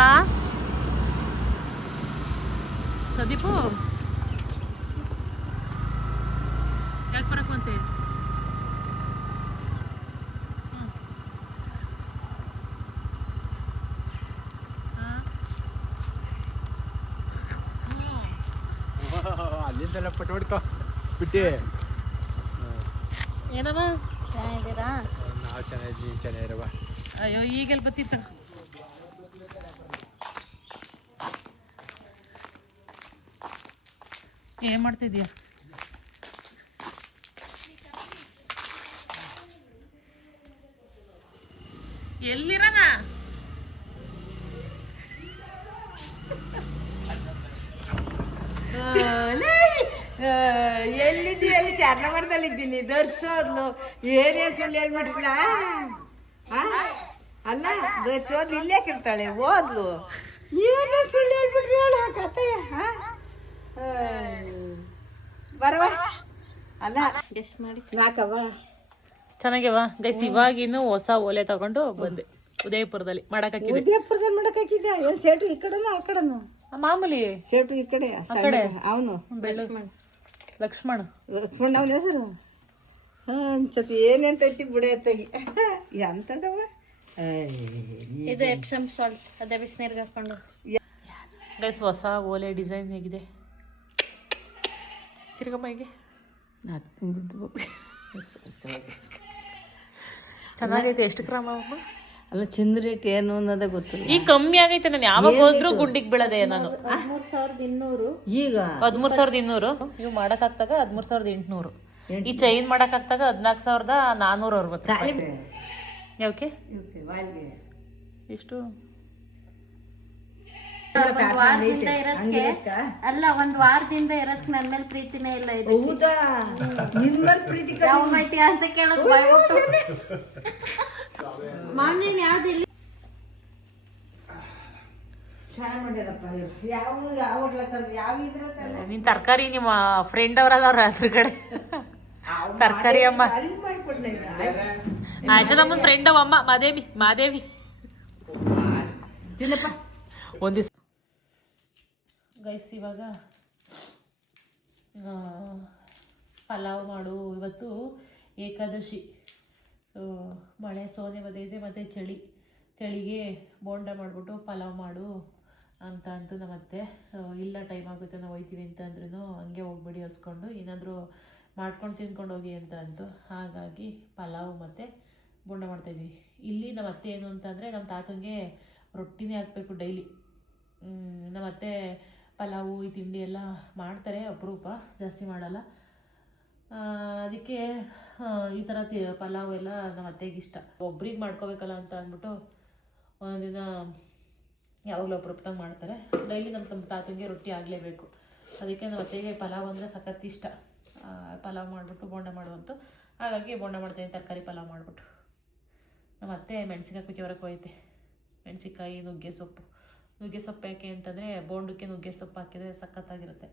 ಆ ಪ್ರದೀಪು ಯಾಕೆ ಬರಕು ಅಂತೆ ಅಲ್ಲಿಂದೆಲ್ಲ ಪಟ್ಟು ಹೊಡ್ಕೊ ಬಿಟ್ಟು ಏನವ ಚೆನ್ನಾಗಿದ್ದೀರಾ? ನಾವು ಚೆನ್ನಾಗಿದ್ದೀವಿ, ನೀವು ಚೆನ್ನಾಗಿರವ. ಅಯ್ಯೋ ಈಗೆಲ್ಲ ಬತ್ತಿತ್ತ ಏನು ಮಾಡ್ತಿದ್ಯಾ? ಎಲ್ಲಿರನ ಎಲ್ಲಿದ್ದಿ? ಎಲ್ಲಿ ಚಾರ್ನಗರದಲ್ಲಿದ್ದೀನಿ. ದರ್ಶೋದ್ಲು ಏನೇ ಸುಳ್ಳು ಹೇಳ್ಬಿಟ್ಲ. ಅಲ್ಲ ದರ್ಶೋದ್ಲು ಇಲ್ಲೇ ಕಿರ್ತಾಳೆ. ಓದ್ಲು ಏನೇ ಸುಳ್ಳು ಹೇಳ್ಬಿಟ್ರಿ ಹೇಳ ಕತೆ. ಬರವ ಅಲ್ಲ ಎಷ್ಟು ಮಾಡಿ ನಾಕವ್ವ ಚೆನ್ನಾಗ್ಯವ ಗೈಸ್. ಇವಾಗಿನ್ನು ಹೊಸ ಒಲೆ ತಗೊಂಡು ಬಂದೆ ಉದಯಪುರದಲ್ಲಿ ಮಾಡಕ್ಕಾಕಿದೆ. ಉದಯಪುರದಲ್ಲಿ ಮಾಡಕ್ ಹಾಕಿದ್ದ. ಎಲ್ಲಿ ಸೇಟು ಈ ಕಡೆನ ಆ ಕಡೆನು? ಮಾಮೂಲಿ ಸೇಟು ಈ ಕಡೆ ಅವನು ಲಕ್ಷ್ಮಣ ಅವನ ಹೆಸರು ಅನ್ಸತಿ ಏನಂತ ಐತಿ ಬುಡ ಎತ್ತಾಗಿ ಎಂತದವ ಇದು ಎಪ್ಸಮ್ ಸಾಲ್ಟ್ ಅದೇ ಬಿಸಿನೀರಿಗೆ ಹಾಕೊಂಡು. ಗೈಸ್ ಹೊಸ ಓಲೆ ಡಿಸೈನ್ ಹೇಗಿದೆ ತಿರ್ಗಮ್ಮಗೆ ಚೆನ್ನಾಗೈತೆ. ಎಷ್ಟು ಗ್ರಾಮ ಅಮ್ಮ? ಅಲ್ಲ ಚಿಂದ ರೇಟ್ ಏನು ಅನ್ನೋದೇ ಗೊತ್ತಿಲ್ಲ. ಈಗ ಕಮ್ಮಿ ಆಗೈತೆ. ನಾನು ಯಾವಾಗ ಹೋದ್ರು ಗುಂಡಿಗೆ ಬೀಳದೆ ನಾನು. 13,200 ಈಗ 13,200 ಇವು ಮಾಡಕ್ ಆಗ್ತಾಗ 13,800. ಈ ಚೈನ್ ಮಾಡಕ್ ಆಗ್ತಾಗ 14,460. ಯಾಕೆ ಎಷ್ಟು? ಅಲ್ಲ ಒಂದ್ ವಾರದಿಂದ ಇರಕ್ ನನ್ ಮೇಲೆ ಪ್ರೀತಿನೇ ಇಲ್ಲ. ಇದು ಹೌದಾ? ನಿನ್ನ ಪ್ರೀತಿ ಯಾವ ಮಾಹಿತಿ ಅಂತ ಕೇಳೋದು ಬಾಯ್ಬಿಟ್ಟು ಮಾನ್ಯನ್ ಯಾವ್ದಿಲ್ಲ. ನೀನ್ ತರಕಾರಿ ನಿಮ್ಮ ಫ್ರೆಂಡ್ ಅವರಲ್ಲ ಅವ್ರ ಅದ್ರ ಕಡೆ ತರಕಾರಿ ಅಮ್ಮ. ಆಶದಮ್ಮನ ಫ್ರೆಂಡ್ ಅವಮ್ಮ ಮಾದೇವಿ ಒಂದಿವ್ಸ ಗೈಸ್. ಇವಾಗ ಪಲಾವ್ ಮಾಡು. ಇವತ್ತು ಏಕಾದಶಿ. ಮಳೆ ಸೋನೆ ಬದೈತೆ ಮತ್ತು ಚಳಿಗೆ ಬೋಂಡ ಮಾಡಿಬಿಟ್ಟು ಪಲಾವ್ ಮಾಡು ಅಂತ ನಮ್ಮತ್ತೆ. ಇಲ್ಲ ಟೈಮ್ ಆಗುತ್ತೆ ನಾವು ಹೋಯ್ತೀವಿ ಅಂತ ಅಂದ್ರೂ ಹಂಗೆ ಹೋಗ್ಬೇಡಿ ಹಸ್ಕೊಂಡು ಏನಾದರೂ ಮಾಡ್ಕೊಂಡು ತಿಂದ್ಕೊಂಡು ಹೋಗಿ ಅಂತ ಅಂತು. ಹಾಗಾಗಿ ಪಲಾವ್ ಮತ್ತು ಬೋಂಡ ಮಾಡ್ತಾಯಿದ್ವಿ. ಇಲ್ಲಿ ನಮ್ಮ ಅತ್ತೆ ಏನು ಅಂತಂದರೆ ನಮ್ಮ ತಾತಂಗೆ ರೊಟ್ಟಿನೇ ಹಾಕಬೇಕು ಡೈಲಿ. ನಮ್ಮ ಅತ್ತೆ ಪಲಾವು ಈ ತಿಂಡಿ ಎಲ್ಲ ಮಾಡ್ತಾರೆ, ಅಪರೂಪ, ಜಾಸ್ತಿ ಮಾಡಲ್ಲ. ಅದಕ್ಕೆ ಈ ಥರ ಪಲಾವ್ ಎಲ್ಲ ನಮ್ಮ ಅತ್ತೆಗೆ ಇಷ್ಟ. ಒಬ್ರಿಗೆ ಮಾಡ್ಕೋಬೇಕಲ್ಲ ಅಂತ ಅಂದ್ಬಿಟ್ಟು ಒಂದಿನ ಯಾವಾಗಲೂ ಅಪರೂಪದಾಗ ಮಾಡ್ತಾರೆ. ಡೈಲಿ ನಮ್ಮ ತಾತಂಗೆ ರೊಟ್ಟಿ ಆಗಲೇಬೇಕು. ಅದಕ್ಕೆ ನಮ್ಮ ಅತ್ತೆಗೆ ಪಲಾವ್ ಅಂದರೆ ಸಖತ್ ಇಷ್ಟ. ಪಲಾವ್ ಮಾಡಿಬಿಟ್ಟು ಬೋಂಡ ಮಾಡುವಂತು. ಹಾಗಾಗಿ ಬೋಂಡ ಮಾಡ್ತೀನಿ, ತರಕಾರಿ ಪಲಾವ್ ಮಾಡಿಬಿಟ್ಟು. ನಮ್ಮ ಅತ್ತೆ ಮೆಣಸಿನ್ಕಾಯಿ ಕುಯ್ಯೋರಕ್ಕೆ ಹೋಯ್ತೆ. ಮೆಣಸಿನ್ಕಾಯಿ, ನುಗ್ಗೆ ಸೊಪ್ಪು ಯಾಕೆ ಅಂತಂದರೆ ಬೋಂಡಕ್ಕೆ ನುಗ್ಗೆ ಸೊಪ್ಪು ಹಾಕಿದರೆ ಸಖತ್ತಾಗಿರುತ್ತೆ,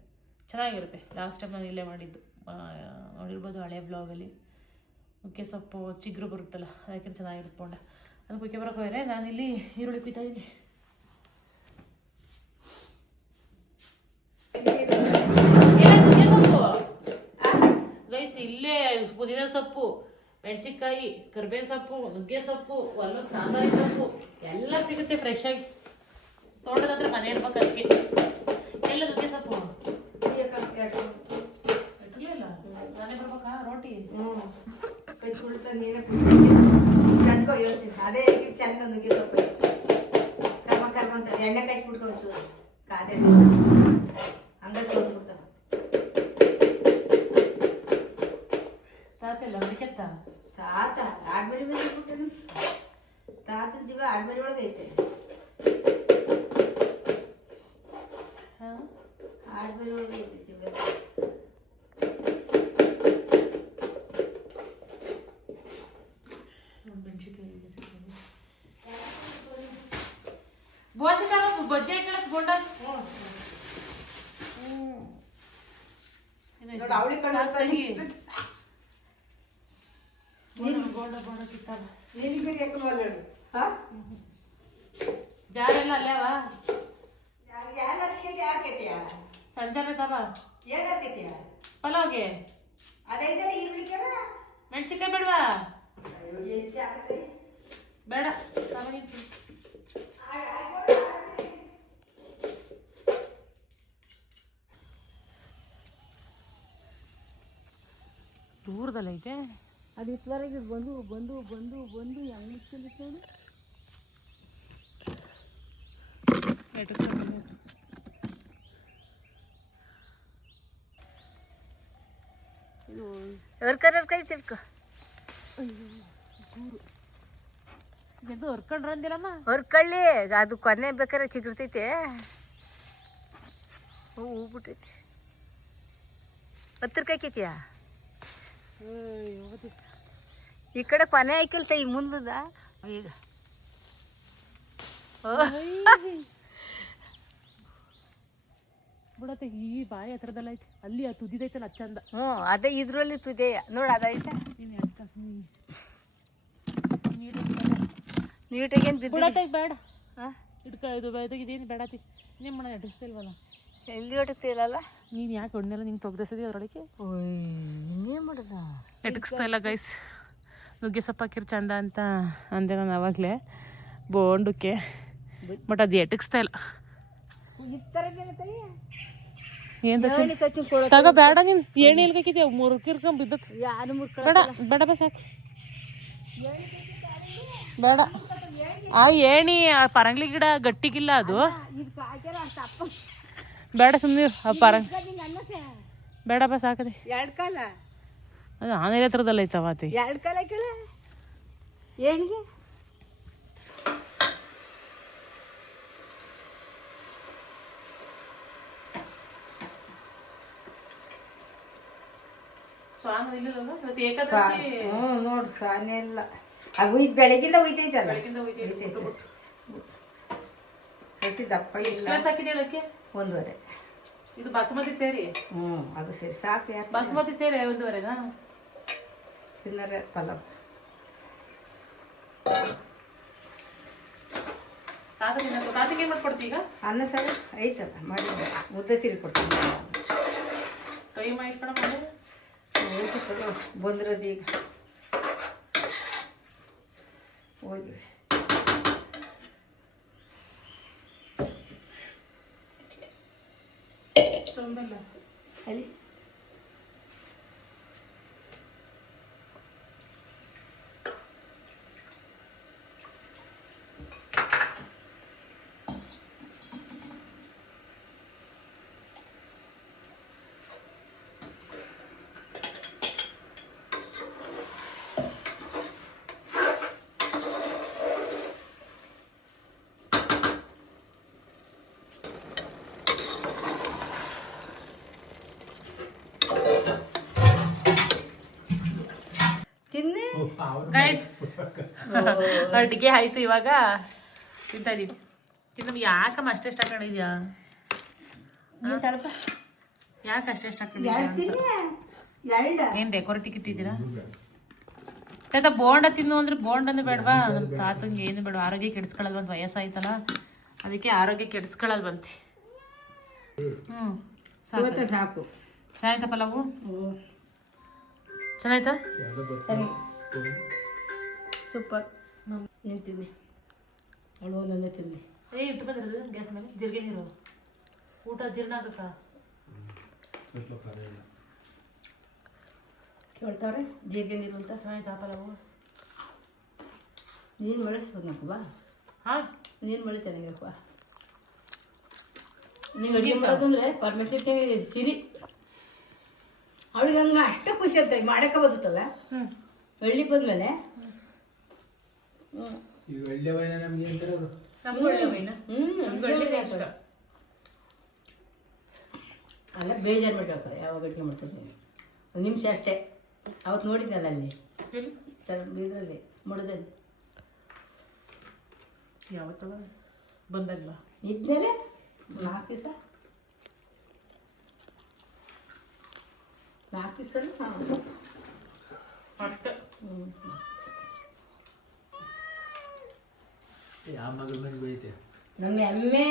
ಚೆನ್ನಾಗಿರುತ್ತೆ. ಲಾಸ್ಟ್ ಟೈಮ್ ನಾನು ಇಲ್ಲೇ ಮಾಡಿದ್ದು ನೋಡಿರ್ಬೋದು ಹಳೆ ಬ್ಲಾಗಲ್ಲಿ. ನುಗ್ಗೆ ಸೊಪ್ಪು ಚಿಗುರು ಬರುತ್ತಲ್ಲ, ಅದಕ್ಕೆ ಚೆನ್ನಾಗಿರುತ್ತೆ ಬೋಂಡ. ಅದು ಕುಯ್ಕೆ ಬರೋಕೆ ಹೋದರೆ ನಾನಿಲ್ಲಿ ಈರುಳ್ಳಿ ಕುಯ್ತಾಯಿದ್ದೀನಿ. ಗೈಸ್ ಇಲ್ಲೇ ಪುದೀನ ಸೊಪ್ಪು, ಮೆಣಸಿನ್ಕಾಯಿ, ಕರಿಬೇವಿನ ಸೊಪ್ಪು, ನುಗ್ಗೆ ಸೊಪ್ಪು, ಹೊಲಕ್ಕೆ ಸಾಂಬಾರಿ ಸೊಪ್ಪು ಎಲ್ಲ ಸಿಗುತ್ತೆ ಫ್ರೆಶ್ ಆಗಿ. ತೋಟದಂದ್ರೆ ಮನೆ ಇರ್ಬೇಕು. ಅದಕ್ಕೆ ಎಲ್ಲ ನುಗ್ಗೆ ಸೊಪ್ಪು ಇಟ್ಟಿರಲಿಲ್ಲ. ನಾನೇ ಬರ್ಬೇಕಾ ರೋಟಿ? ಕೈ ಕುಳಿತ ನೀರೇ ಚಂದ ಹೇಳ್ತೀನಿ. ಅದೇ ಚಂದ ನುಗ್ಗೆ ಸೊಪ್ಪು ಕರ್ಮ ಅಂತ ಎಣ್ಣೆ ಕಾಯಿಸ್ಬಿಡ್ಕೊ ಒಂಚೂರು ಕಾದೆ ಹಂಗೆ ತೊಗೊಂಡ್ಬಿಡ್ತಾವ. ತಾತೆಲ್ಲ ಅದಕ್ಕೆತ್ತ ತಾತ ಆಡ್ಮರಿ ಮೇಲೆ ಬಿಟ್ಟನು. ತಾತನ ಜೀವ ಆಡ್ಮರಿ ಒಳಗೆ ಐತೆ. ಆಡ್ಮರಿ ಒಳಗೆ ಐತೆ ಜೀವ. ಬಜ್ಜಿ ಹಾಕಿ ಬೋಂಡ ಅವಳಿ ಬೋಂಡ ಕಿತ್ತಾರ. ನೀನು ಯಾಕೆ ಜಾರೆಲ್ಲ ಅಲ್ಲೇ ಅವ ಯಾಕೆ ಸಂಜಾನೆ ತಬ ಏನಾಕೈತಿಯ ಪಲಾವ್ಗೆ ಅದೈದಲ್ಲ ಈರುಳ್ಳಿಕೆವ ಮೆಣಸಿನ್ಕಾಯಿ ಬೇಡವಾ ಹೆಚ್ಚಾಕತ್ತೆ ಬೇಡ ತಗೊಂಡಿದ್ದೀನಿ. ದೂರದಲ್ಲ ಐತೆ ಅದು ಇತ್ತವರೆಗೆ ಬಂದು ಬಂದು ಬಂದು ಬಂದು ಹೆಂಗೆ ನಿಂತ್ಕೊಂಡಿತ್ತು ನೋಡು. ಕೈ ತಿಳ್ಕೊ ಇದು ಹೊರ್ಕೊಂಡ್ರ ಅಂದಿಲ್ಲಮ್ಮ ಹೊರ್ಕಳ್ಳಿ ಅದು ಕೊನೆ ಬೇಕಾದ್ರೆ ಚಿಗುರ್ತೈತೆ ಹೂ ಬಿಟ್ಟೈತಿ ಹತ್ತಿರ ಕೈಕೈತಿಯಾ ಈ ಕಡೆ ಕೊನೆ ಹಾಕಿಲ್ತ ಈಗ ಮುಂದದ ಈಗ ಬಿಡತ್ತೆ ಈ ಬಾಯಿ ಹತ್ರದಲ್ಲ ಐತೆ ಅಲ್ಲಿ ಆ ತುದಿದೈತಲ್ಲ ಅದು ಚಂದ. ಹ್ಞೂ ಅದೇ ಇದ್ರಲ್ಲಿ ತುದೆಯ ನೋಡಿ ಅದೈತೆ ನೀಟಾಗೇನು ಬಿಡತ್ತೆ ಬೇಡ ಇದು ಇದೇನು ಬೇಡತಿ ನಿಮ್ಮ ಮನೆ ನಟಿಸ್ತಿಲ್ವಲ್ಲ ಎಲ್ಲಿ ಹೊಟ್ಟತಿಲ್ಲಲ್ಲ ನೀನು ಯಾಕೆ ಒಣ್ಣೆಲ್ಲ ನಿಂಗೆ ತೊಗ್ದಿಸಿದಿ ಅದರೊಳಗೆ ಇನ್ನೇನು ಮಾಡೋದ ಎಟಕ್ಸ್ತಾ ಇಲ್ಲ ಗೈಸ್. ನುಗ್ಗೆ ಸೊಪ್ಪು ಹಾಕಿರ್ ಚಂದ ಅಂತ ಅಂದೆ ನಾನು ಆವಾಗಲೇ ಬೋಂಡಕ್ಕೆ, ಬಟ್ ಅದು ಎಟಕ್ಸ್ತಾ ಇಲ್ಲ. ಏನು ತಗೋ ಬೇಡ ನೀನು ಏಣಿ ಎಲ್ಗಾಕಿದ್ಯಾ ಮುರ್ಕಿರ್ಕೊಂಡ್ ಬಿದ್ದತ್ ಬೇಡ ಬೇಡ ಬಾ ಸಾಕು ಬೇಡ. ಆ ಏಣಿ ಪರಂಗ್ಲಿ ಗಿಡ ಗಟ್ಟಿಗಿಲ್ಲ ಅದು ಬೇಡ ಸುಮ್ಮನೆ ಆ ಪರಂಗ್ ಬೇಡ ಬಾ ಸಾಕದೆ. ಎರಡು ಕಾಲ ಅದು ಆನೇಲೆ ಹತ್ರದಲ್ಲ ಐತವ ಆತಿ ಎರಡು ಕಾಲ ಕೇಳ ಏಣಿಗೆ ನೋಡು ಸಾನೆ ಇಲ್ಲ ಅದು ಉಯ್ದು ಬೆಳಗಿಂದ ಉಯ್ತೈತಲ್ಲ ರೊಟ್ಟಿ ದಪ್ಪ ಇಲ್ಲ ಒಂದೂವರೆ. ಇದು ಬಾಸುಮತಿ ಸೇರಿ ಅದು ಸೇರಿ ಸಾಕು ಯಾಕೆ ಬಾಸುಮತಿ ಸೇರಿ 1.5 ತಿನ್ನರೆ ಪಲಾವ್ ತಾತಿಗೆ ಏನು ಮಾಡ್ಕೊಡ್ತಿ ಈಗ? ಅನ್ನ ಸಾರು ಐತಲ್ಲ ಮಾಡಿ ಮುದ್ದೆ ತಿಳ್ಕೊಡ್ತೀನಿ ಕೈ ಮಾಡ್ಕೊಳ ಮಾಡಿ ಬಂದಿರೋದು ಈಗ ಹೋಗಿ ಅಲ್ಲಿ ಗೈಸ್ ಅಡುಗೆ ಆಯ್ತು ಇವಾಗ ತಿಂತಾ ಇದೀವಿ. ಚಿನ್ನಮ್ಮ ಯಾಕಮ್ಮ ಅಷ್ಟೆಷ್ಟು ಹಾಕೊಂಡಿದ್ಯಾ? ಯಾಕೆ ಅಷ್ಟೆಷ್ಟು ಹಾಕೊಂಡಿದ್ಯಾ? ಏನು ಡೆಕೋರೇಟಿಗೆ ಇಟ್ಟಿದ್ದೀರಾ? ತಾತ ಬೋಂಡ ತಿನ್ನು ಅಂದ್ರೆ ಬೋಂಡನೇ ಬೇಡವಾ? ನಮ್ಮ ತಾತಂಗೆ ಏನು ಬೇಡ, ಆರೋಗ್ಯ ಕೆಡಿಸ್ಕೊಳ್ಳಲ್ವಂತ, ವಯಸ್ಸಾಯ್ತಲ್ಲ ಅದಕ್ಕೆ ಆರೋಗ್ಯ ಕೆಡಿಸ್ಕೊಳ್ಳಲ್ವಂತೆ. ಸಾಕು ಸಾಕು ಚೆನ್ನಾಯ್ತಾ ಪಲಾವು? ಚೆನ್ನಾಯ್ತಾ? ಸೂಪರ್. ನೀನು ತಿನ್ನಿ ಅಳುವಲ್ಲೇ ತಿನ್ನಿ. ಇಟ್ಟು ಬಂದಿರೋದು ಗ್ಯಾಸ್ ಮೇಲೆ ಜೀರಿಗೆ ನೀರು ಊಟ ಜೀರ್ಣ ಆಗುತ್ತಾ? ಕೇಳ್ತಾವ್ರೆ ಜೀರಿಗೆ ನೀರು ಅಂತ. ಚೆನ್ನಾಯ್ತಾ ಪಲಾವು? ನೀನು ಬಳಸ್ಬೇಕು ಬಾ. ಹಾಂ ನೀನು ಮಳೆ ಚೆನ್ನಾಗಿರಪ್ಪ. ನೀವು ಅಡುಗೆ ಮಾಡೋದು ಅಂದರೆ ಪರಮೇಶ್ವರಿಗೆ ಸಿರಿ ಅವಳಿಗೆ ಹಂಗೆ ಅಷ್ಟೇ ಖುಷಿ ಅಂತ ಮಾಡಕ್ಕೆ ಬದುತ್ತಲ್ಲ ಹಳ್ಳಿ ಬಂದ್ಮೇಲೆ. ಅಲ್ಲ ಬೇಜಾರು ಮಾಡ್ಕೊಳ್ತಾರೆ ಯಾವಾಗ ಅಡುಗೆ ಮಾಡ್ತಿದ್ದೀನಿ. ಒಂದು ನಿಮಿಷ ಅಷ್ಟೇ. ಅವತ್ತು ನೋಡಿದ್ನಲ್ಲ ಅಲ್ಲಿ ಇದರಲ್ಲಿ ಮುಡ್ದಲ್ಲಿ ಯಾವತ್ತವ ಬಂದಲ್ಲ ಇದ್ಮೇಲೆ 4 ದಿವಸ 4 ದಿವಸ ಅಷ್ಟೇ. ಯಾವ ಮಗಳ ಮೇಲೆ ಬೆಳಿತೆ? ನಮ್ಮ ಎಮ್ಮೆ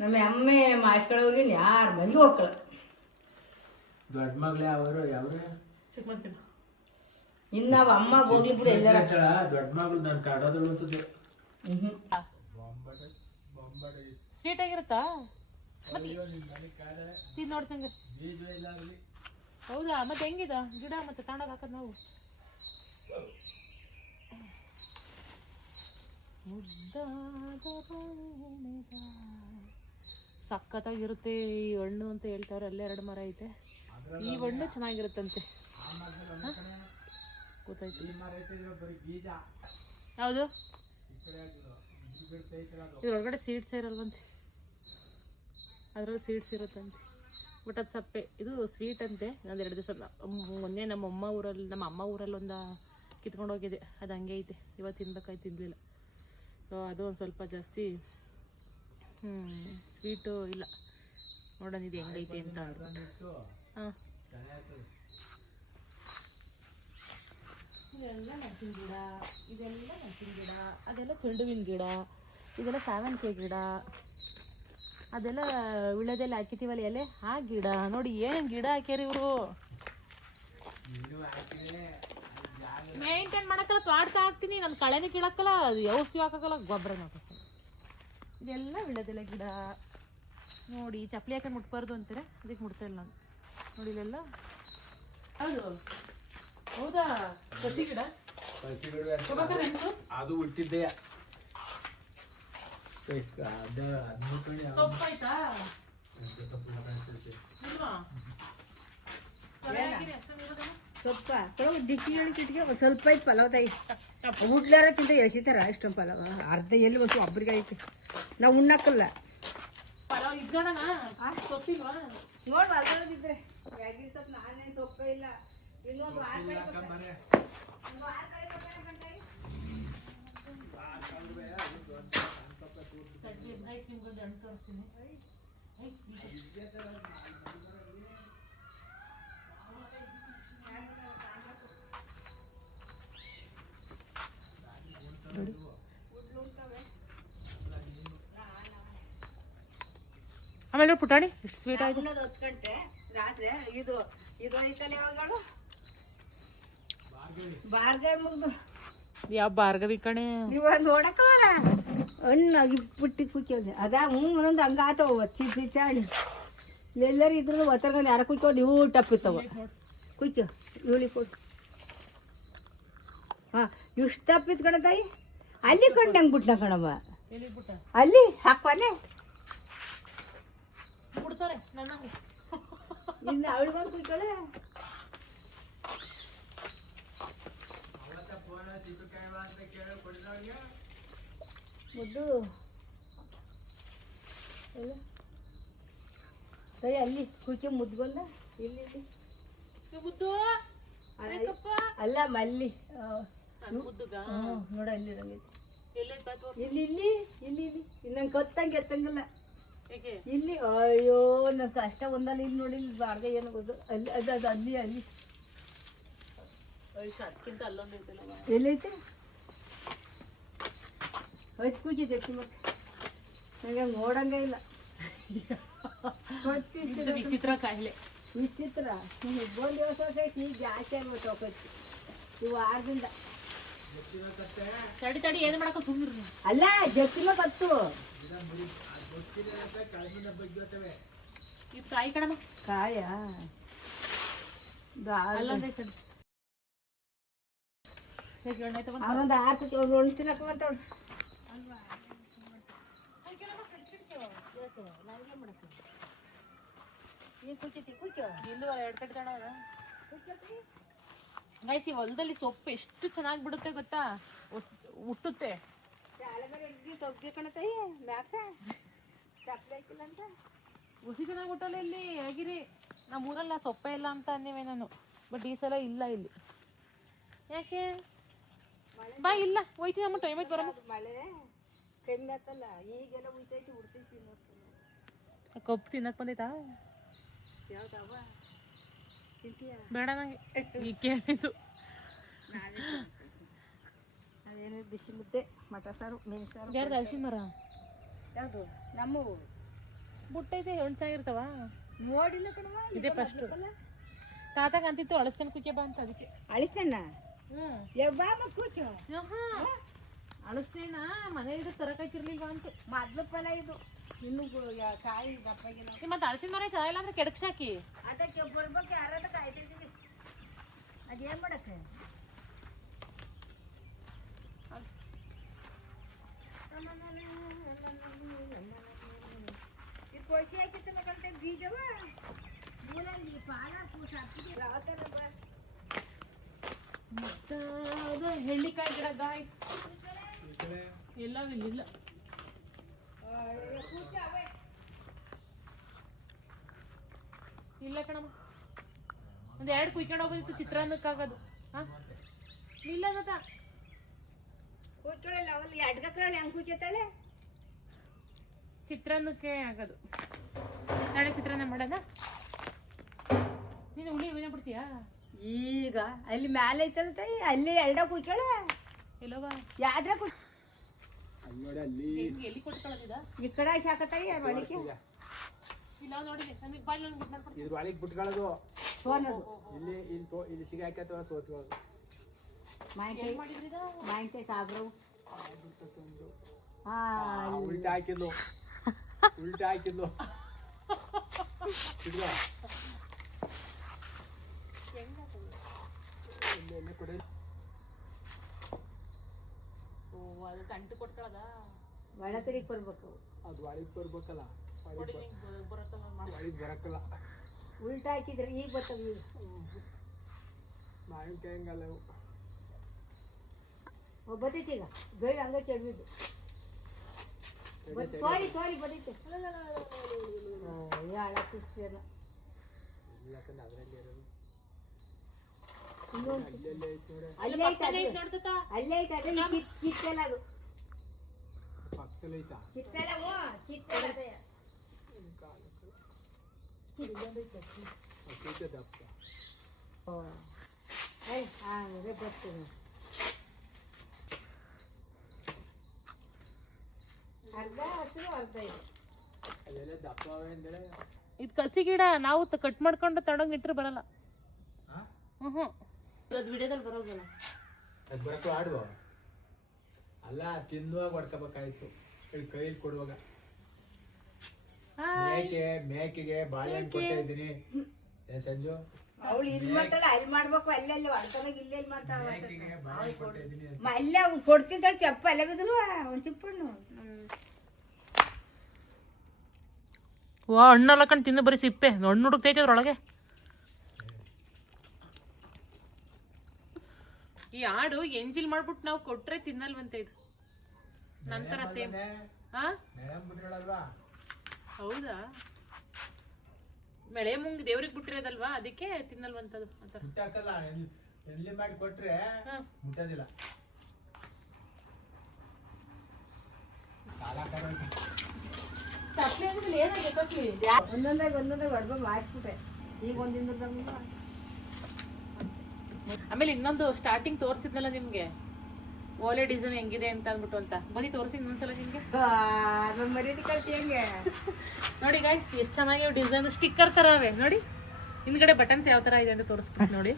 ನಮ್ಮ ಎಮ್ಮೆ ಮಾಡಿಸ್ಕೊಳ್ಳೋಗಿ ಯಾರು ಮಂದಿ ಹೋಗ್ಕಳ ದೊಡ್ಡ ಮಗಳೇ ಅವರು ಯಾವ್ರೆ ಚಿಕ್ಕ ಮಕ್ಕಳು ಇನ್ನು ನಾವು ಅಮ್ಮ ಹೋಗ್ಲಿ ಬಿಡು ಎಲ್ಲಾರ ದೊಡ್ಡ ಮಗಳು ನಾನು ಕಾಡೋದಳು ಅಂತದ್ದು ಸ್ವೀಟ್ ಆಗಿರುತ್ತಾ ತಿಂದು ನೋಡ್ತಂಗೆ ಹೌದಾ ಮತ್ತೆ ಹೆಂಗಿದ ಗಿಡ ಮತ್ತೆ ತಗೊಂಡೋಗಿ ಹಾಕೋದು ನಾವು ಸಖತ್ತಾಗಿರುತ್ತೆ ಈ ಹಣ್ಣು ಅಂತ ಹೇಳ್ತಾವ್ರೆ ಅಲ್ಲೇ 2 ಮರ ಐತೆ ಈ ಹಣ್ಣು ಚೆನ್ನಾಗಿರುತ್ತಂತೆ ಗೊತ್ತಾಯ್ತು ಯಾವುದು ಇದ್ರೊಳಗಡೆ ಸೀಡ್ಸ್ ಇರಲ್ವಂತೆ ಅದ್ರಲ್ಲಿ ಸೀಡ್ಸ್ ಇರುತ್ತಂತೆ ಬಟ್ ಅದು ಸಪ್ಪೆ ಇದು ಸ್ವೀಟ್ ಅಂತೆ ನಾನು 2 ದಿವಸ ಮೊನ್ನೆ ನಮ್ಮ ಅಮ್ಮ ಊರಲ್ಲಿ ಒಂದು ಕಿತ್ಕೊಂಡು ಹೋಗಿದ್ದೆ ಅದು ಹಂಗೆ ಐತೆ ಇವತ್ತು ತಿನ್ಬೇಕಾಯ್ತು ತಿನ್ನಲಿಲ್ಲ ಸೊ ಅದು ಒಂದು ಸ್ವಲ್ಪ ಜಾಸ್ತಿ ಸ್ವೀಟು ಇಲ್ಲ ನೋಡೋಣ ಇದು ಹೆಂಗೈತೆ ಅಂತ ಹಾಂ ಇದೆಲ್ಲ ಮೆಣಸಿನ ಗಿಡ ಇದೆಲ್ಲ ಮೆಣಸಿನ ಗಿಡ ಅದೆಲ್ಲ ಚೆಂಡುವಿನ ಗಿಡ ಇದೆಲ್ಲ ಸಾವಂತಿಗೆ ಗಿಡ ಅದೆಲ್ಲ ವಿಳ್ಯದೆಲ್ಲ ಹಾಕಿತೀವಲ್ಲ ಎಲೆ ಆ ಗಿಡ ನೋಡಿ ಏನು ಗಿಡ ಹಾಕ್ಯಾರ ಇವರು ಮೇಂಟೈನ್ ಮಾಡೋಕ್ಕಲ್ಲ ತೋಡ್ತಾ ಹಾಕ್ತೀನಿ ನಾನು ಕಳೆನೇ ಕೀಳಕ್ಕಲ್ಲ ಅದು ಔಷಧಿ ಹಾಕಕ್ಕಲ್ಲ ಗೊಬ್ಬರ ಹಾಕಿಸ್ತೀನಿ ಇದೆಲ್ಲ ವಿಳ್ಯದೆಲೆ ಗಿಡ ನೋಡಿ ಚಪ್ಪಲಿ ಹಾಕಿ ಮುಟ್ಬಾರ್ದು ಅಂತಾರೆ ಅದಕ್ಕೆ ಮುಟ್ತಾ ಇಲ್ಲ ನಾನು ನೋಡಿ ಇಲ್ಲೆಲ್ಲ ಹೌದು ಹೌದಾ ಕಸಿ ಗಿಡ ಅದು ಹುಟ್ಟಿದ್ದೆ ಸೊಪ್ಪಾಯ್ತಾ ಸೊಪ್ಪ ದಿಕ್ಕಿಗಳಿಗೆ ಇಟ್ಗೆ ಸ್ವಲ್ಪ ಐತೆ ಪಲಾವ್ ತಾಯಿ ಊಟ್ಲಾರ ತಿಂತ ಎಸಿತಾರ ಇಷ್ಟೊಂದು ಪಲಾವ ಅರ್ಧ ಎಲ್ಲಿ ಒಂದು ಒಬ್ರಿಗೆ ಐತೆ ನಾವು ಉಣ್ಣಕ್ಕಲ್ಲ ಪಲಾವ್ ಇದ್ದಣ ಸೊಪ್ಪಿಲ್ವಾ ನೋಡು ಅದ್ರಲ್ಲಿದ್ರೆ ನಾನೇ ಸೊಪ್ಪ ಇಲ್ಲ ಇನ್ನೊಂದು ನಿಮ್ಗೊಂದು ಹಣ್ಣು ತೋರಿಸ್ತೀನಿ ಆಮೇಲೆ ಪುಟಾಣಿ ಎಷ್ಟು ಸ್ವೀಟ್ ಆಯ್ತು 10 ಗಂಟೆ ರಾತ್ರಿ ಇದು ಐತಲ್ಲ ಯಾವಾಗಳು ಬಾರ್ಗೈ ಮುಗ್ದು ಯಾವ ಭಾರ್ಗವಿ ಕಣೆ ನೀವು ನೋಡಕ್ಕಲ್ಲ ಹಣ್ಣಾಗಿ ಪುಟ್ಟಿ ಕುಚ್ಚೋದೆ ಅದ ಒಂದೊಂದು ಹಂಗಾತವ ಚಿಚಾಡಿ ಎಲ್ಲರೂ ಇದ್ರು ಒತ್ತರ್ಗಂದು ಯಾರ ಕುಚ್ಚೋದು ಇವು ಟಪ್ಪಿತ್ತವ ಕುಚ್ಚು ಇವಳಿ ಕೊಟ್ಟು ಹಾಂ ಇಷ್ಟು ತಪ್ಪಿತ್ತು ಕಣ ತಾಯಿ ಅಲ್ಲಿ ಕಂಡಂಗೆ ಬಿಟ್ನ ಕಣವ ಅಲ್ಲಿ ಹಾಕ್ವಾನೆ ಬಿಡ್ತಾರೆ ನನ್ನ ಇನ್ನು ಅವಳಿಗೊಂದು ಕುಯ್ಕೊಳ್ಳೆ ಮುದ್ದು ಸರಿ ಅಲ್ಲಿ ಕುಚ್ಚಿ ಮುದ್ದು ಬಂದ ಇಲ್ಲಿ ಮುದ್ದು ಅಲ್ಲ ಮಲ್ಲಿ ಮುದ್ದುಗ ನೋಡ ಇಲ್ಲಿ ಇಲ್ಲಿ ಇಲ್ಲಿ ಇಲ್ಲಿ ಇಲ್ಲಿ ಇನ್ನಂಗೆ ಕೊತ್ತಂಗೆ ಎತ್ತಂಗಿಲ್ಲ ಇಲ್ಲಿ ಅಯ್ಯೋ ನನ್ನ ಕಷ್ಟ ಒಂದಲ್ಲ ಇಲ್ಲಿ ನೋಡಿ ಇಲ್ಲಿ ಬಾರ್ಗ ಏನು ಗೊತ್ತು ಅಲ್ಲಿ ಅದು ಅಲ್ಲಿ ಅಲ್ಲಿ ಅದಕ್ಕಿಂತ ಅಲ್ಲೊಂದು ಐತಲ್ಲ ಎಲ್ಲೈತೆ ಹೊತ್ತು ಕೂಚಿದೆ ಮತ್ತೆ ನನಗೆ ನೋಡಂಗೆ ಇಲ್ಲ ವಿಚಿತ್ರ ಕಾಯಿಲೆ ವಿಚಿತ್ರ ಒಂದು ದಿವಸ ಈಗ ಜಾಸ್ತಿ ಆಗ್ಬಿಟ್ಟು ಹೋಗೋದು ಇವು 6 ದಿನದ ತಡಿ ಏನು ಮಾಡಕ್ಕ ಸುಮ್ಮನೆ ಅಲ್ಲ ಜಟ್ಟಿನ ಬತ್ತು ಇದು ಕಾಯಿ ಕಡಮ ಕಾಯ ಅಲ್ಲೊಂದು ಐತೆ ಎಣ್ಣೆ ತಗೊಂಡು ಅವನೊಂದು 6 ಕುಚ್ಚಿ ಅವ್ರು 1 ತಿನ್ನಕ್ಕೆ ಮಾತಾಡು ನೀನು ಕುಚ್ಚಿ ಕುಚ್ಚು ಇಲ್ಲೂ 2 ಕಡೆ ತಡ ಗೈಸಿ ಹೊಲದಲ್ಲಿ ಸೊಪ್ಪು ಎಷ್ಟು ಚೆನ್ನಾಗಿ ಬಿಡುತ್ತೆ ಗೊತ್ತಾ ಹುಟ್ಟುತ್ತೆ ತೊಗ್ಗೆ ಕಣತೈ ಮ್ಯಾಕ ಚಪ್ಪಲಿ ಅಂತ ಹುಸಿ ಚೆನ್ನಾಗಿ ಹುಟ್ಟಲ್ಲ ಇಲ್ಲಿ ಹೇಗಿರಿ ನಮ್ಮ ಊರಲ್ಲ ಸೊಪ್ಪೆ ಇಲ್ಲ ಅಂತ ಅಂದಿವೆ ನಾನು ಬಟ್ ಈ ಸಲ ಇಲ್ಲ ಇಲ್ಲಿ ಯಾಕೆ ಬಾ ಇಲ್ಲ ಹೋಯ್ತೀನಿ ನಮ್ಮ ಟೈಮಿಗೆ ಬರೋಣ ಮಳೆ ಕಮ್ಮಿ ಆತಲ್ಲ ಈಗೆಲ್ಲ ಉಯ್ತೈತಿ ಉಡ್ತೈತಿ ಕಬ್ಬು ತಿನ್ನಕ್ಕೆ ಬಂದೈತಾ ಯಾವ್ದವ ತಿಂತೀಯ ಬೇಡ ನಂಗೆ ಈಗ ಕೇಳಿದ್ದು ಅದೇನು ಬಿಸಿ ಮುದ್ದೆ ಮಟ ಸಾರು ಮೀನು ಸಾರು ಯಾರ್ದು ಹಲಸಿನ ಮರ ಅದು ನಮ್ಮವು ಬುಟ್ಟೈತೆ ಹೆಣ್ಣು ಚೆನ್ನಾಗಿರ್ತಾವ. ನೋಡಿಲ್ಲ ಕಣವ. ಇದೇ ಫಸ್ಟು ತಾತಾಗ ಅಂತಿತ್ತು ಅಳಸ್ತೇನೆ ಕುಕ್ಕೆ ಬಾ ಅಂತ, ಅದಕ್ಕೆ ಅಳಿಸ್ತಣ್ಣ ಹ್ಞೂ ಬಾ ಕೂಚು. ಅಳಸ್ತೇನ ಮನೆಯಿಂದ ತರಕಾಕಿರ್ಲಿಲ್ವಾ ಅಂತ. ಮೊದ್ಲು ಫಲ ಇದು ಇನ್ನು ಕಾಯಿ ದಪ್ಪಾಗಿಲ್ಲ. ಮತ್ತೆ ಅಳಸಿನ ಮರ ಚೆನ್ನಾಗಿಲ್ಲ ಅಂದ್ರೆ ಕೆಡಕ್ಸಾಕಿ. ಅದಕ್ಕೆ ಬರ್ಬೇಕು ಯಾರಾದ ಕಾಯ್ತಿದ್ದೀವಿ. ಅದೇನು ಮಾಡಕ್ಕೆ ಇದು ಕೊಸಿ ಹಾಕಿತ್ತಲ್ಲ ಕಂತೆ ಬೀಜವ ಮೂಲಲ್ಲಿ ಪಾಲ ಕೂಸ ಹಾಕಿದ್ದೀವಿ. ಯಾವ ಥರ ಹೆಳ್ಳಿಕಾಯಿ ಗಿಡ ಗಾಯ್ಸ್ ಎಲ್ಲ ಇಲ್ಲ. ಇಲ್ಲ ಕಣಮ್ಮ, ಒಂದು 2 ಕುಯ್ಕೊಂಡು ಹೋಗೋದಿತ್ತು ಚಿತ್ರಾನ್ನಕ್ಕಾಗೋದು. ಹಾಂ ಇಲ್ಲ ಗೊತ್ತಾ ಕೂತ್ಕೊಳ್ಳಲ್ಲ ಅವಲ್ಲಿ ಅಡ್ಗಕ್ಕಳಿ ಹಂಗೆ ಕೂಚತ್ತಾಳೆ. ಚಿತ್ರಾನ್ನಕ್ಕೆ ಆಗೋದು. ನಾಳೆ ಚಿತ್ರಾನ್ನ ಮಾಡೋಣ. ನೀನು ಹುಳಿ ಏನೇ ಬಿಡ್ತೀಯಾ? ಈಗ ಅಲ್ಲಿ ಮ್ಯಾಲೆ ಐತಲ್ಲ ತಾಯಿ, ಅಲ್ಲಿ ಎರಡ ಕೂತ್ಕೊಳ್ಳೆ. ಎಲ್ಲೋವಾ ಯಾವ್ದ್ರ ಕೂತ್ ಎಲ್ಲಿ ಕೊಟ್ಕೊಳ್ಳೋದಿದ? ಈ ಕಡೆ ಶಾಕತ್ತಾಯಿ ಯಾರು ಒಳಗೆ ಇಲ್ಲ ನೋಡಿದೆ ನನಗೆ ಬಾಯಿ ಒಂದು ಬಿಟ್ಟು ಮಾಡ್ಕೊಡ್ತೀನಿ. ಇದ್ರ ಒಳಗೆ ಬಿಟ್ಕೊಳ್ಳೋದು ಸೋನದು ಇಲ್ಲಿ ಸಿಗಿ ಹಾಕತ್ತವ ಸೋತ್ಕೊಳ್ಳೋದು. ಮಾವಿನಕಾಯಿ ಮಾವಿನಕಾಯಿ ಸಾಬ್ರವು ಉಲ್ಟಾ ಹಾಕಿದ್ಲು ಓ ಅದು ಗಂಟು ಕೊಟ್ಕೊಳ್ಳೋದ? ಒಳ ತಿರುಗಿ ಬರ್ಬೇಕು. ಅದು ಒಳಗೆ ಬರ್ಬೇಕಲ್ಲ, ಬರುತ್ತಲ್ಲ ಒಳಗೆ ಬರಕ್ಕಲ್ಲ. ಉಲ್ಟಾ ಹಾಕಿದ್ರೆ ಈಗ ಬರ್ತವೆ. ಈಗ ಮಾವಿನಕಾಯಿ ಹಂಗಲ್ಲ ಅವು. ಬರ್ತೈತಿ ಈಗ ಬೇಗ ಹಂಗೆ ಕೆಡವಿದ್ದು ತೋರಿ ಬರ್ತೈತೆ. ಯಾಳಕ್ಕಿಸ್ತೇನ ಯಾಕಂದ್ರೆ ಅದರಲ್ಲಿ ಇರೋದು ಇನ್ನೊಂದು ಅಲ್ಲೆಲ್ಲ ಐತೆ ನೋಡ, ಅಲ್ಲೇ ಐತೆ ಅದು. ನೋಡ್ತಾ ಅಲ್ಲೇ ಐತೆ ಅದು. ಈ ಕಿತ್ತೆಲ್ಲ ಅದು ಪಕ್ಕದಲ್ಲಿ ಐತಾ. ಕಿತ್ತೆಲ್ಲ ಕಿತ್ತೆಲ್ಲ ಅದಯ್ಯ. ಅದಕ್ಕೆ ದಪ್ಪ. ಅದೇ ಬರ್ತೇನೆ. ಅರ್ಧ ಹಸಿರು ಅರ್ಧ ಇದೆ. ಅದೆಲ್ಲ ದಪ್ಪವೇ ಅಂದರೆ ಇದು ಕಸಿ ಗಿಡ. ನಾವು ಕಟ್ ಮಾಡ್ಕೊಂಡು ತಡಂಗ್ ಇಟ್ರೆ ಬರಲ್ಲ. ಹ್ಞೂ ಅದು ವಿಡಿಯೋದಲ್ಲಿ ಬರೋದಲ್ಲ. ಅದು ಬರಕ್ಕೆ ಆಡುವ ಅಲ್ಲ, ತಿನ್ನುವಾಗ ಹೊಡ್ಕೋಬೇಕಾಯ್ತು. ಕೈಯಲ್ಲಿ ಕೊಡುವಾಗ ಮೇಕೆಗೆ ಬಾಳೆಹಣ್ಣು ಕೊಡ್ತಾ ಇದ್ದೀನಿ. ಸಂಜು ಅವಳು ಇಲ್ಲಿ ಮಾಡ್ತಾಳೆ, ಅಲ್ಲಿ ಮಾಡ್ಬೇಕು. ಅಲ್ಲೆಲ್ಲಿ ಹೊಡ್ಕೊಂಡಾಗ ಇಲ್ಲೆಲ್ಲಿ ಮಾಡ್ತಾಳೆ. ಮೇಕೆಗೆ ಬಾಳೆಹಣ್ಣು ಕೊಡ್ತಾ ಇದ್ದೀನಿ. ಅಲ್ಲೇ ಅವ್ನು ಕೊಡ್ತಿದ್ದಾಳೆ ಚಪ್ಪ ಅಲ್ಲೇ ಬಿದ್ದಲ್ವ ಒಂದು ಚಿಪ್ಪಣ್ಣು. ವಾ ಹಣ್ಣೆಲ್ಲ ಕಣ್ ತಿಂದು ಬರೀ ಸಿಪ್ಪೆ. ಹಣ್ಣು ಹುಡುಕ್ತೈತೆ ಅದ್ರೊಳಗೆ. ಈ ಆಡು ಎಂಜಿಲ್ ಮಾಡ್ಬಿಟ್ಟು ನಾವು ಕೊಟ್ರೆ ತಿನ್ನಲ್ವಂತೆ ಇದು. ನಂತರ ಸೇಮ್. ಹಾ ಹೌದಾ? ಮಳೆ ಮುಂಗ್ ದೇವ್ರಿಗೆ ಬಿಟ್ಟಿರೋದಲ್ವಾ, ಅದಕ್ಕೆ ತಿನ್ನಲ್ವಂತದು. ಮುಟ್ಟಾಕಲ್ಲ, ಎಲ್ಲಿ ಮಾಡಿ ಕೊಟ್ರೆ ಮುಟ್ಟೋದಿಲ್ಲ. ಚಪ್ಲಿ ಅಂದ್ರೆ ಏನಾಗಿದೆ ಚಪ್ಲಿ? ಒಂದೊಂದಾಗ ಹೊಡ್ಬ ಮಾಡಿಸ್ಬಿಟ್ಟೆ. ಈಗ ಒಂದಿಂದ ಆಮೇಲೆ ಇನ್ನೊಂದು ಸ್ಟಾರ್ಟಿಂಗ್ ತೋರಿಸಿದ್ನಲ್ಲ ನಿಮ್ಗೆ, ಓಲೆ ಡಿಸೈನ್ ಹೆಂಗಿದೆ ಅಂತ ಅಂದ್ಬಿಟ್ಟು ಅಂತ. ಬನ್ನಿ ತೋರಿಸಿ ಇನ್ನೊಂದ್ಸಲ ನಿಮ್ಗೆ. ಮರ್ಯಾದೆ ಕಳ್ತಿ ಹೆಂಗೆ ನೋಡಿ ಗೈಸ್, ಎಷ್ಟು ಚೆನ್ನಾಗಿ ಡಿಸೈನ್ ಸ್ಟಿಕ್ಕರ್ ತರ ಅವೆ ನೋಡಿ. ಹಿಂದ್ಗಡೆ ಬಟನ್ಸ್ ಯಾವ ತರ ಇದೆ ಅಂತ ತೋರಿಸ್ಬಿಟ್ಟು ನೋಡಿ.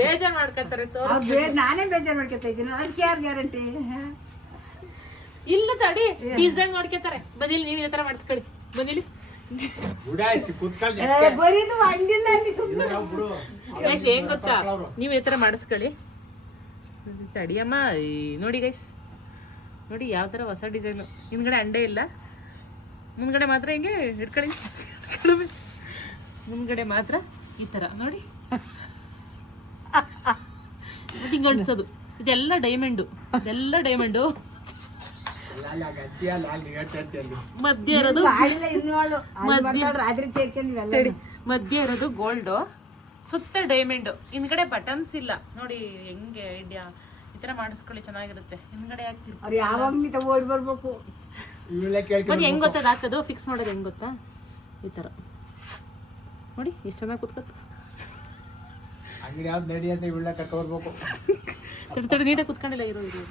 ಬೇಜಾರ್ ಮಾಡ್ಕೊಂತಾರೆ ತೋರಿಸ್. ನಾನೇ ಬೇಜಾರು ಮಾಡ್ಕೊತಾ ಇದ್ದೀನಿ. ಅದಕ್ಕೆ ಯಾರು ಗ್ಯಾರಂಟಿ ಇಲ್ಲ ತಡಿ, ಡಿಸೈನ್ ನೋಡ್ಕೊತಾರೆ. ಬನ್ನಿಲಿ ನೀವು ಈ ತರ ಮಾಡಿಸ್ಕೊಳ್ಳಿ. ಬನ್ನಿಲಿ ಬರೀದು ಅಂಡಿಲ್ಲ ಅಲ್ಲಿ ಸುಮ್ಮನೆ ಗೈಸ್. ಏನ್ ಗೊತ್ತಾ, ನೀವು ಈ ತರ ಮಾಡಿಸ್ಕೊಳ್ಳಿ. ತಡಿಯಮ್ಮ. ನೋಡಿ ಗೈಸ್, ನೋಡಿ ಯಾವ ತರ ಹೊಸ ಡಿಸೈನ್. ಹಿಂದ್ಗಡೆ ಅಂಡೆ ಇಲ್ಲ, ಮುಂದ್ಗಡೆ ಮಾತ್ರ ಹಿಂಗೆ ಇಟ್ಕೊಳ್ಳಿ. ಮುಂದ್ಗಡೆ ಮಾತ್ರ ಈ ತರ ನೋಡಿ. ಹಿಂಗೆ ಅನ್ಸೋದು. ಇದೆಲ್ಲ ಡೈಮಂಡು, ಇದೆಲ್ಲ ಡೈಮಂಡು. ಮಧ್ಯ ಇರೋದು ಮಧ್ಯ ಇರೋದು ಗೋಲ್ಡು, ಸುತ್ತ ಡೈಮಂಡು. ಹಿಂದ್ಗಡೆ ಬಟನ್ಸ್ ಇಲ್ಲ ನೋಡಿ. ಹೆಂಗೆ ಐಡಿಯಾ ಈ ತರ ಮಾಡಿಸ್ಕೊಳ್ಳಿ, ಚೆನ್ನಾಗಿರುತ್ತೆ. ಹಿಂದ್ಗಡೆ ಹಾಕ್ತಿರ್ತೀವಿ. ಅವ್ರು ಯಾವಾಗ್ಲೂ ಓಡಿ ಬರ್ಬೇಕು. ಮತ್ತೆ ಹೆಂಗ್ ಗೊತ್ತದ ಹಾಕೋದು, ಫಿಕ್ಸ್ ಮಾಡೋದು ಹೆಂಗ್ ಗೊತ್ತಾ, ಈ ತರ ನೋಡಿ. ಎಷ್ಟು ಚೆನ್ನಾಗಿ ಕೂತ್ಕೊತ ಅಂಗಡಿ ಯಾವ್ದು ನಡಿ ಅಂತ ಇವಳ ಕರ್ಕೊಬರ್ಬೇಕು. ತಡಿ ನೀಟಾಗಿ ಕುತ್ಕೊಂಡಿಲ್ಲ ಇರೋ ಇದು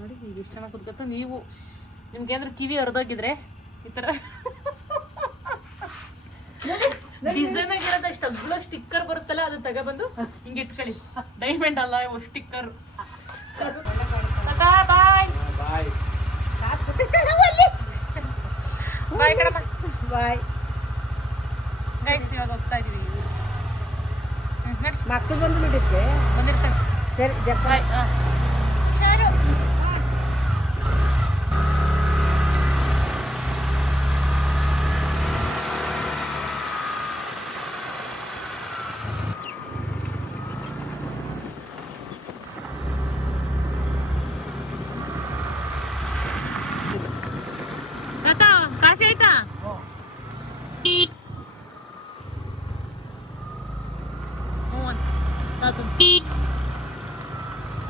ನೋಡಿ ಈಗ ಎಷ್ಟು ಚೆನ್ನಾಗಿ ಕುತ್ಕೊತ ನೀವು ನಿಮ್ಗೆ ಅಂದ್ರೆ ಕಿವಿ ಹರಿದೋಗಿದ್ರೆ ಈ ಥರ ಡಿಸೈನ್ ಆಗಿರೋದು ಅಷ್ಟು ಅಗ್ಲೋ ಸ್ಟಿಕ್ಕರ್ ಬರುತ್ತಲ್ಲ ಅದು ತಗೊಬಂದು ಹಿಂಗೆ ಇಟ್ಕೊಳ್ಳಿ. ಡೈಮಂಡ್ ಅಲ್ಲ ಇವು ಸ್ಟಿಕ್ಕರ್. ಬಾಯ್ ಬಾಯ್ ಬಾಯ್ ಕಣಪ್ಪ. ಬಾಯ್. ಗೈಸ್ ಇವಾಗ ಹೋಗ್ತಾ ಇದೀವಿ. ಮಕ್ಕಳು ಬಂದು ಬಿಡುತ್ತೆ. ಬಂದಿರ್ತಾರೆ. ಸರಿ ಜಪ್ಪ. ಬಾಯ್. ಕಾಫಿ ಆಯ್ತಾ?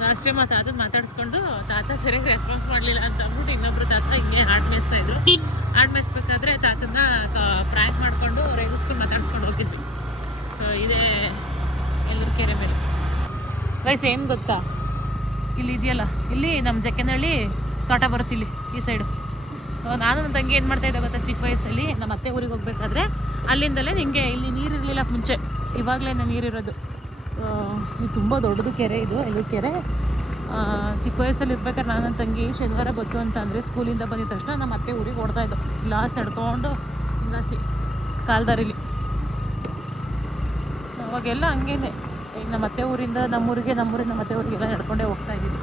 ಲಾಸ್ಟ್ ಟೈಮ್ ತಾತದ ಮಾತಾಡಿಸ್ಕೊಂಡು ತಾತ ಸರಿಯಾಗಿ ರೆಸ್ಪಾನ್ಸ್ ಮಾಡಲಿಲ್ಲ ಅಂತ ಅಂದ್ಬಿಟ್ಟು ಇನ್ನೊಬ್ರು ತಾತ ಹಿಂಗೆ ಹಾಡು ಮೇಯಿಸ್ತಾ ಇದ್ರು. ಹಾಡು ಮೇಯಿಸ್ಬೇಕಾದ್ರೆ ತಾತನ ಪ್ರ್ಯಾಂಕ್ ಮಾಡಿಕೊಂಡು ರೇಗಿಸ್ಕೊಂಡು ಮಾತಾಡ್ಸ್ಕೊಂಡು ಹೋಗಿದ್ವಿ. ಸೊ ಇದೇ ಎಲ್ಲರ ಕೆರೆ ಮೇಲೆ. ವಯಸ್ಸು ಏನು ಗೊತ್ತಾ, ಇಲ್ಲಿ ಇದೆಯಲ್ಲ, ಇಲ್ಲಿ ನಮ್ಮ ಜಕ್ಕನಹಳ್ಳಿ ತೋಟ ಬರುತ್ತೆ ಇಲ್ಲಿ ಈ ಸೈಡು. ನಾನು ನನ್ನ ತಂಗಿ ಏನು ಮಾಡ್ತಾಯಿದ್ದೆ ಗೊತ್ತಾ, ಚಿಕ್ಕ ವಯಸ್ಸಲ್ಲಿ ನಮ್ಮ ಅತ್ತೆ ಊರಿಗೆ ಹೋಗ್ಬೇಕಾದ್ರೆ ಅಲ್ಲಿಂದಲೇ ನಿಮಗೆ ಇಲ್ಲಿ ನೀರಿರಲಿಲ್ಲ ಮುಂಚೆ, ಇವಾಗಲೇ ನೀರಿರೋದು. ಇದು ತುಂಬ ದೊಡ್ಡದು ಕೆರೆ, ಇದು ಎಲ್ಲರ ಕೆರೆ. ಚಿಕ್ಕ ವಯಸ್ಸಲ್ಲಿ ಇರ್ಬೇಕಾದ್ರೆ ನಾನು ನನ್ನ ತಂಗಿ ಶನಿವಾರ ಬತ್ತು ಅಂತ ಅಂದರೆ ಸ್ಕೂಲಿಂದ ಬಂದಿದ ತಕ್ಷಣ ನಮ್ಮ ಅತ್ತೆ ಊರಿಗೆ ಓಡ್ತಾಯಿದ್ದು. ಲಾಸ್ಟ್ ನಡ್ಕೊಂಡು ಹಿಂಗಾಸಿ ಕಾಲ್ದಾರಿಲಿ. ಅವಾಗೆಲ್ಲ ಹಂಗೇನೆ, ಈಗ ನಮ್ಮ ಅತ್ತೆ ಊರಿಂದ ನಮ್ಮೂರಿಗೆ, ನಮ್ಮೂರಿಂದ ನಮ್ಮ ಅತ್ತೆ ಊರಿಗೆಲ್ಲ ನಡ್ಕೊಂಡೇ ಹೋಗ್ತಾ ಇದ್ದೀವಿ.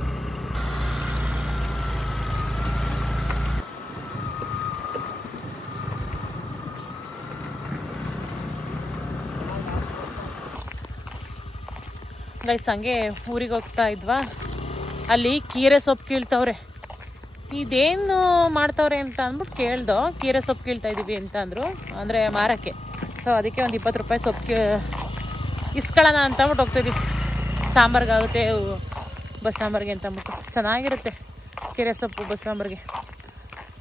ಗೈಸ್ ಹಂಗೆ ಊರಿಗೆ ಹೋಗ್ತಾ ಇದ್ವಾ, ಅಲ್ಲಿ ಕೀರೆ ಸೊಪ್ಪು ಕೀಳ್ತವ್ರೆ. ಇದೇನು ಮಾಡ್ತವ್ರೆ ಅಂತ ಅಂದ್ಬಿಟ್ಟು ಕೇಳ್ದೋ. ಕೀರೆ ಸೊಪ್ಪು ಕೀಳ್ತಾ ಇದ್ದೀವಿ ಅಂತ ಅಂದರು, ಅಂದರೆ ಮಾರಕ್ಕೆ. ಸೊ ಅದಕ್ಕೆ ಒಂದು 20 ರೂಪಾಯಿ ಸೊಪ್ಪು ಇಸ್ಕೊಳ್ಳೋಣ ಅಂತ ಅಂದ್ಬಿಟ್ಟು ಹೋಗ್ತಾಯಿದ್ದೀವಿ. ಸಾಂಬಾರ್ಗಾಗುತ್ತೆ, ಬಸ್ಸಾಂಬಾರಿಗೆ ಅಂತ ಅಂದ್ಬಿಟ್ಟು. ಚೆನ್ನಾಗಿರುತ್ತೆ ಕೀರೆ ಸೊಪ್ಪು ಬಸ್ಸಾಂಬಾರಿಗೆ.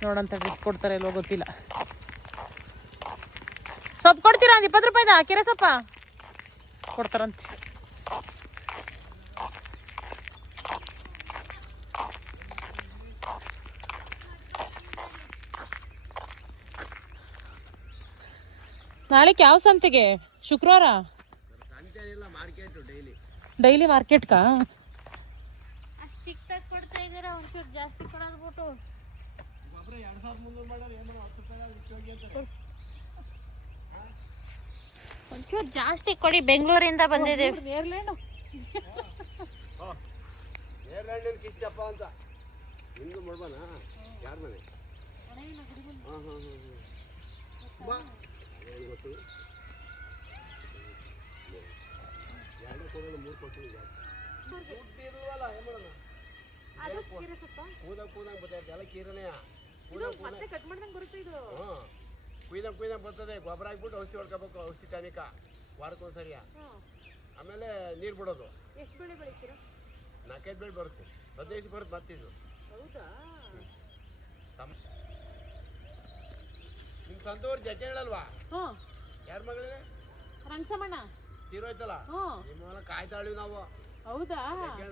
ನೋಡೋಂತ ಕೊಡ್ತಾರೆ ಇಲ್ವೋ ಗೊತ್ತಿಲ್ಲ. ಸೊಪ್ಪು ಕೊಡ್ತೀರಾ? ಒಂದು 20 ರೂಪಾಯಿದ ಕೀರೆ ಸೊಪ್ಪ ಕೊಡ್ತಾರಂತೆ. ನಾಳೆಗೆ ಯಾವ ಸಂತೆಗೆ? ಶುಕ್ರವಾರ ಡೈಲಿ ಮಾರ್ಕೆಟ್ಗಾ? ಅಷ್ಟು ಚಿಕ್ಕದಾಗಿ ಕೊಡ್ತಾ ಇದ್ದೀರಾ, ಒಂಚೂರು ಜಾಸ್ತಿ ಕೊಡೋದ್ಬಿಟ್ಟು. ಒಂಚೂರು ಜಾಸ್ತಿ ಕೊಡಿ, ಬೆಂಗಳೂರಿಂದ ಬಂದಿದ್ದೀವಿ. ನೇರ್ಲೇನು ಕಿಚ್ಚಪ್ಪ ಅಂತ ನಿಂದು ಮಾಡ್ಬಾನ ಯಾರ ಮನೆ? ಏನು ಗೊತ್ತು, 2 ಕೊಡೋದು 3 ಕೊಟ್ಟು ಇಲ್ವಲ್ಲ, ಏನು ಮಾಡೋಣ? ಕೂದಂಗೆ ಬರ್ತೈತೆ ಎಲ್ಲ ಕೀರನೇ. ಕಟ್ ಮಾಡ್ದಂಗೆ ಬರುತ್ತೆ ಇದು. ಕುಯ್ದಂಗೆ ಬರ್ತದೆ. ಗೊಬ್ಬರ ಹಾಕ್ಬಿಟ್ಟು ಔಷಧಿ ಹೊಡ್ಕೋಬೇಕು, ಔಷಧಿ ಟಾನಿಕ ವಾರಕ್ಕೊಂದ್ಸರಿ. ಆಮೇಲೆ ನೀರು ಬಿಡೋದು. ಎಷ್ಟು ಬೆಳೆ ಬೆಳಿತೀರಾ? 4-5 ಬೆಳೆ ಬರುತ್ತೆ, 15 ಬರುತ್ತೆ ಮತ್ತಿದು. ಹೌದಾ? ನಿಮ್ಮ ಸ್ವಂತವ್ರು ಜಜ್ಜೆ ಹೇಳಲ್ವಾ? ಹ್ಞೂ. ಯಾರ ಮಗಳೇ? ರಂಗಸಮಣ್ಣ ತೀರೋಯ್ತಲ್ಲ, ನಿಮ್ಮ ಕಾಯ್ತಾಳಿವಿ ನಾವು. ಹೌದಾ?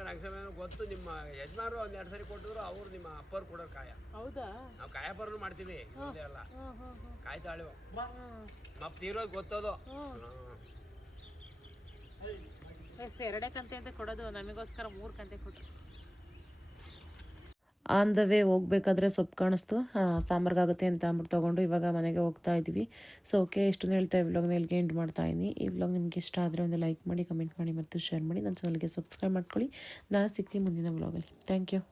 ರಂಗಸಮಣ್ಣ ಗೊತ್ತು. ನಿಮ್ಮ ಯಜಮಾನರು 1-2 ಸರಿ ಕೊಟ್ಟಿದ್ರು, ಅವ್ರು ನಿಮ್ಮ ಅಪ್ಪರು ಕೊಡೋರು ಕಾಯ. ಹೌದಾ? ನಾವು ಕಾಯಪರನು ಮಾಡ್ತೀವಿ, ಅಲ್ಲ ಕಾಯ್ತಾಳಿವ. ಮತ್ ತೀರೋದ್ ಗೊತ್ತದು. ಎರಡೇ ಕಂತೆ ಅಂತ ಕೊಡೋದು, ನಮಗೋಸ್ಕರ 3 ಕಂತೆ ಕೊಟ್ಟರು. ಆನ್ ದ ವೇ ಹೋಗ್ಬೇಕಾದ್ರೆ ಸೊಪ್ಪು ಕಾಣಿಸ್ತು, ಸಾಂಬಾರ್ಗಾಗುತ್ತೆ ಅಂತ ಅಂದ್ಬಿಟ್ಟು ತೊಗೊಂಡು ಇವಾಗ ಮನೆಗೆ ಹೋಗ್ತಾ ಇದ್ದೀವಿ. ಸೊ ಓಕೆ, ಇಷ್ಟನ್ನು ಹೇಳ್ತಾ ಈ ವ್ಲಾಗ್ನ ಇಲ್ಲಿಗೆ ಎಂಡ್ ಮಾಡ್ತಾ ಇದ್ದೀನಿ. ಈ ವ್ಲಾಗ್ ನಿಮಗೆ ಇಷ್ಟ ಆದರೆ ಒಂದು ಲೈಕ್ ಮಾಡಿ, ಕಮೆಂಟ್ ಮಾಡಿ ಮತ್ತು ಶೇರ್ ಮಾಡಿ. ನನ್ನ ಚಾನಲ್ಗೆ ಸಬ್ಸ್ಕ್ರೈಬ್ ಮಾಡ್ಕೊಳ್ಳಿ. ನಾನು ಸಿಗ್ತೀನಿ ಮುಂದಿನ ವ್ಲಾಗಲ್ಲಿ. Thank you.